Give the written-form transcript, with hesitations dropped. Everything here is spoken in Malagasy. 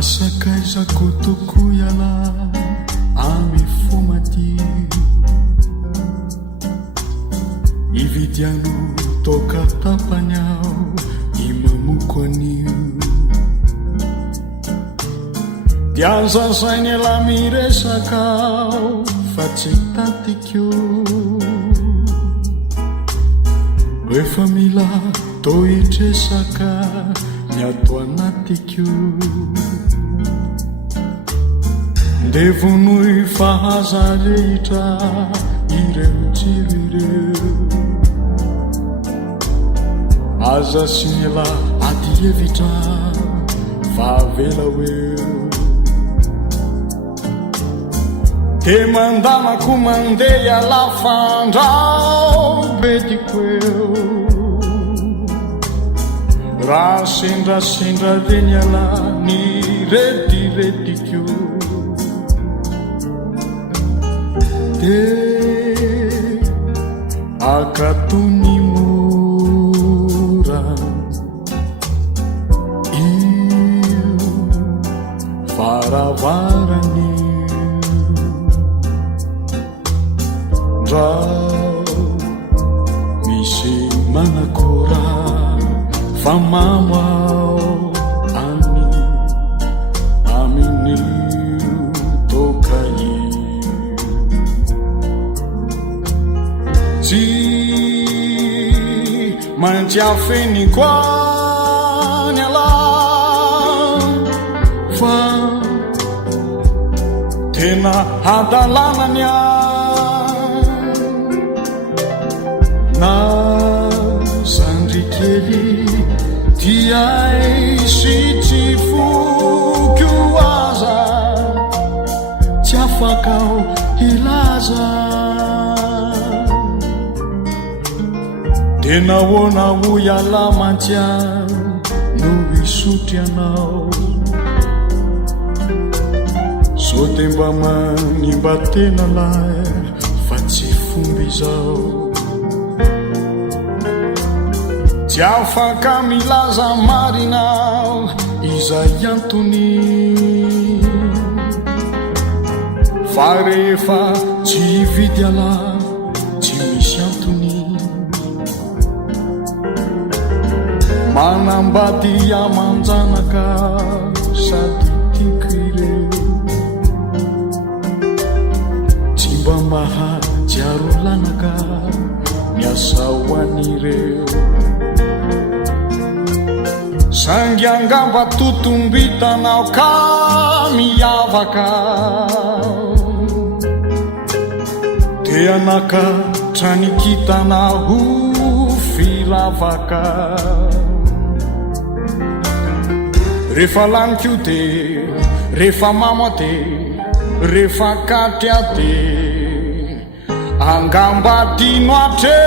Asakaizako tokoa iala amy fo madio, ividiano toka tapany ao imamoko anio. Diazasainy ela miresakao fa tsy tatikio, rehefa mila toetresaka ny ato anatikio. Nde vonoy fahaza rehetra ireo jiro ireo, aza sy miala ady hevitra fa avela hoeo. Te mandanako mandeha lafandrao betiko eo, raha sendrasendra reny ala ny rediredikio. De akatony mora io varavarany rao misy manakora fa mamo ao amin'io toka io. Tsy maintsy afeniko any ala fa tena hadalanany na sandrikely tiay sy tsy fokio aza, tsy afakao hilaza. De nahoana ho iala mantsiano no hisotry anao, so de mba manimba tena lay fa tsy fomba izao. Tsy afaka milaza marinao izay antony, fa rehefa tsy vidy ala tsy misy antony. Manambady amanjanaka sady tiako ireo, tsy mba mahatsiaro lanaka miasa ho an'ireo. Sangy angamba totombitanao ka miavaka, te anakatra nikitanao firavaka. Rehefa lanikio te, rehefa mamo te, rehefa katry te, angamba dino atre